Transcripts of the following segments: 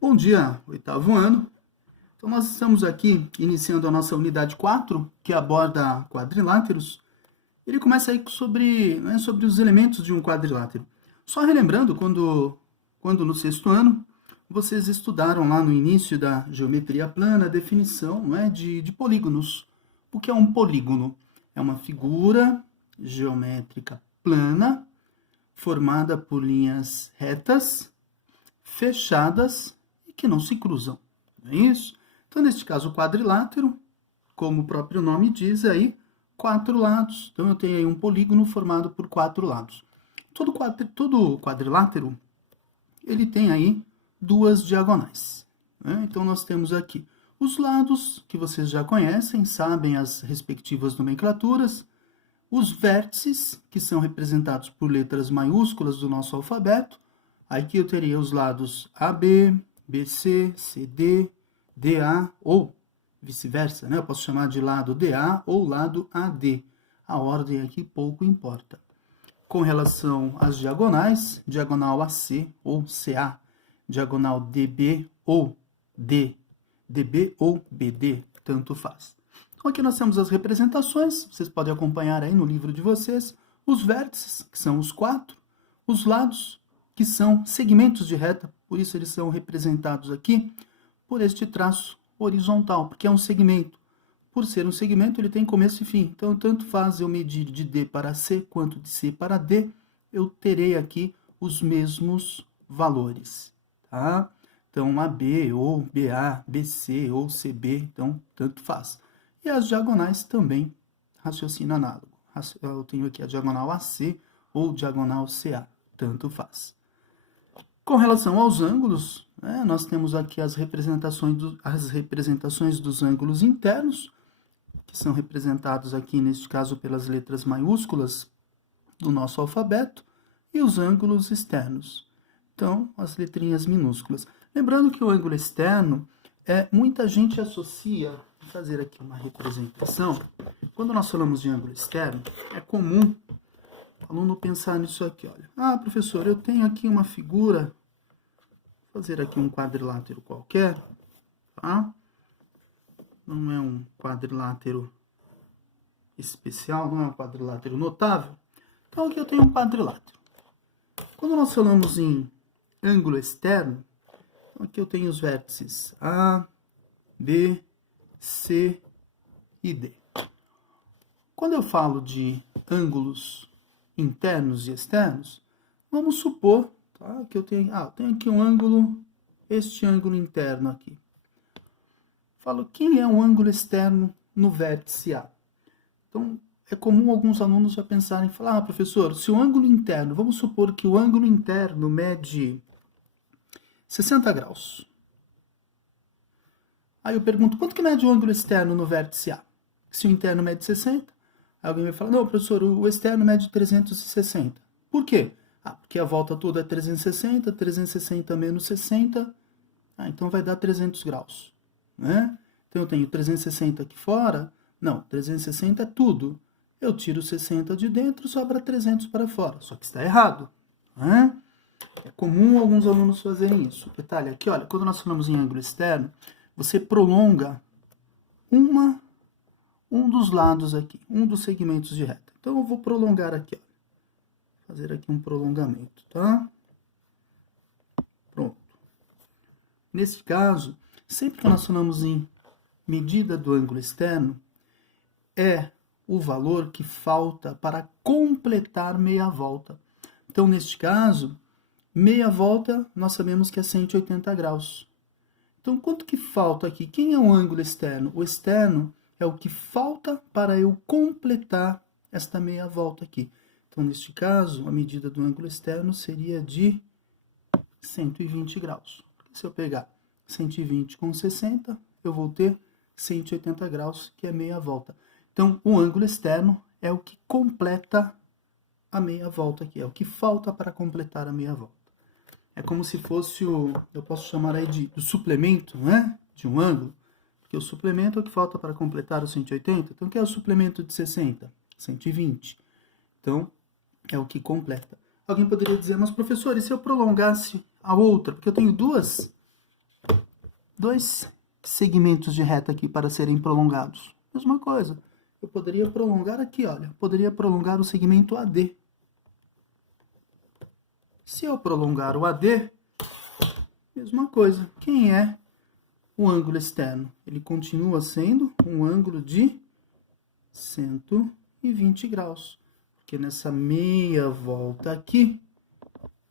Bom dia, oitavo ano. Então, nós estamos aqui iniciando a nossa unidade 4, que aborda quadriláteros. Ele começa aí sobre os elementos de um quadrilátero. Só relembrando, quando no sexto ano, vocês estudaram lá no início da geometria plana a definição de polígonos. O que é um polígono? É uma figura geométrica plana, formada por linhas retas, fechadas e que não se cruzam. Não é isso? Então, neste caso, o quadrilátero, como o próprio nome diz aí, quatro lados. Então, eu tenho aí um polígono formado por quatro lados. Todo quadrilátero, ele tem aí duas diagonais. Né? Então, nós temos aqui os lados, que vocês já conhecem, sabem as respectivas nomenclaturas, os vértices, que são representados por letras maiúsculas do nosso alfabeto. Aqui eu teria os lados AB, BC, CD, DA ou vice-versa, né? Eu posso chamar de lado DA ou lado AD. A ordem aqui pouco importa. Com relação às diagonais, diagonal AC ou CA, diagonal DB ou D, DB ou BD, tanto faz. Então aqui nós temos as representações, vocês podem acompanhar aí no livro de vocês, os vértices, que são os quatro, os lados, que são segmentos de reta, por isso eles são representados aqui por este traço horizontal, porque é um segmento. Por ser um segmento, ele tem começo e fim. Então, tanto faz eu medir de D para C, quanto de C para D, eu terei aqui os mesmos valores, tá? Então, AB, ou BA, BC, ou CB, então, tanto faz. E as diagonais também, raciocínio análogo. Eu tenho aqui a diagonal AC ou diagonal CA, tanto faz. Com relação aos ângulos, nós temos aqui as representações dos ângulos internos, que são representados aqui, neste caso, pelas letras maiúsculas do nosso alfabeto, e os ângulos externos. Então, as letrinhas minúsculas. Lembrando que o ângulo externo, muita gente associa, vou fazer aqui uma representação, quando nós falamos de ângulo externo, é comum o aluno pensar nisso aqui, olha. Ah, professor, eu tenho aqui uma figura, vou fazer aqui um quadrilátero qualquer, tá? Não é um quadrilátero especial, não é um quadrilátero notável. Então, aqui eu tenho um quadrilátero. Quando nós falamos em ângulo externo, então aqui eu tenho os vértices A, B, C e D. Quando eu falo de ângulos internos e externos, vamos supor, tá, que eu tenho aqui um ângulo, este ângulo interno aqui. Falo, quem é um ângulo externo no vértice A? Então, é comum alguns alunos já pensarem, falar, professor, se o ângulo interno, vamos supor que o ângulo interno mede 60 graus. Aí eu pergunto, quanto que mede o ângulo externo no vértice A? Se o interno mede 60, aí alguém vai falar, não, professor, o externo mede 360. Por quê? Porque a volta toda é 360, 360 menos 60, então vai dar 300 graus. Né? Então eu tenho 360 aqui fora, não, 360 é tudo. Eu tiro 60 de dentro, sobra 300 para fora, só que está errado. Né? É comum alguns alunos fazerem isso. Detalhe aqui, olha, quando nós falamos em ângulo externo, você prolonga um dos lados aqui, um dos segmentos de reta. Então eu vou prolongar aqui, ó. Fazer aqui um prolongamento, tá? Pronto. Nesse caso, sempre que nós falamos em medida do ângulo externo, é o valor que falta para completar meia volta. Então, neste caso, meia volta nós sabemos que é 180 graus. Então, quanto que falta aqui? Quem é o ângulo externo? O externo é o que falta para eu completar esta meia volta aqui. Então, neste caso, a medida do ângulo externo seria de 120 graus. Se eu pegar 120 com 60, eu vou ter 180 graus, que é meia volta. Então, o ângulo externo é o que completa a meia volta aqui, é o que falta para completar a meia volta. É como se fosse eu posso chamar aí do suplemento, né, de um ângulo, porque o suplemento é o que falta para completar o 180, então o que é o suplemento de 60? 120. Então, é o que completa. Alguém poderia dizer, mas professor, e se eu prolongasse a outra? Porque eu tenho duas dois segmentos de reta aqui para serem prolongados. Mesma coisa. Eu poderia prolongar aqui, olha. Poderia prolongar o segmento AD. Se eu prolongar o AD, mesma coisa. Quem é o ângulo externo? Ele continua sendo um ângulo de 120 graus. Porque nessa meia volta aqui,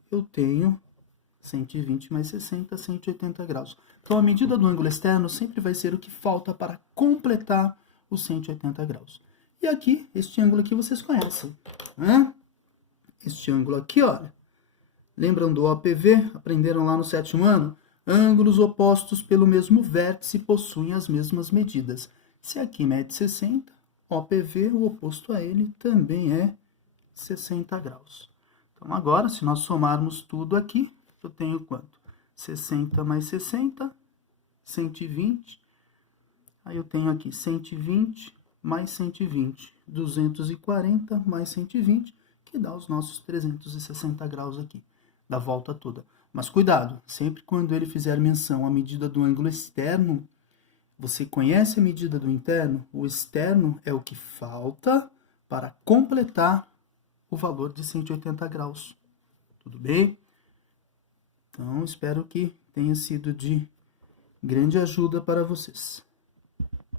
eu tenho 120 mais 60, 180 graus. Então, a medida do ângulo externo sempre vai ser o que falta para completar os 180 graus. E aqui, este ângulo aqui vocês conhecem, né? Este ângulo aqui, olha. Lembram do OPV? Aprenderam lá no 7º ano? Ângulos opostos pelo mesmo vértice possuem as mesmas medidas. Se aqui mede 60, OPV, o oposto a ele, também é 60 graus. Então, agora, se nós somarmos tudo aqui, eu tenho quanto? 60 mais 60, 120. Aí eu tenho aqui 120 mais 120, 240 mais 120, que dá os nossos 360 graus aqui, da volta toda. Mas cuidado, sempre quando ele fizer menção à medida do ângulo externo, você conhece a medida do interno? O externo é o que falta para completar o valor de 180 graus. Tudo bem? Então, espero que tenha sido de grande ajuda para vocês.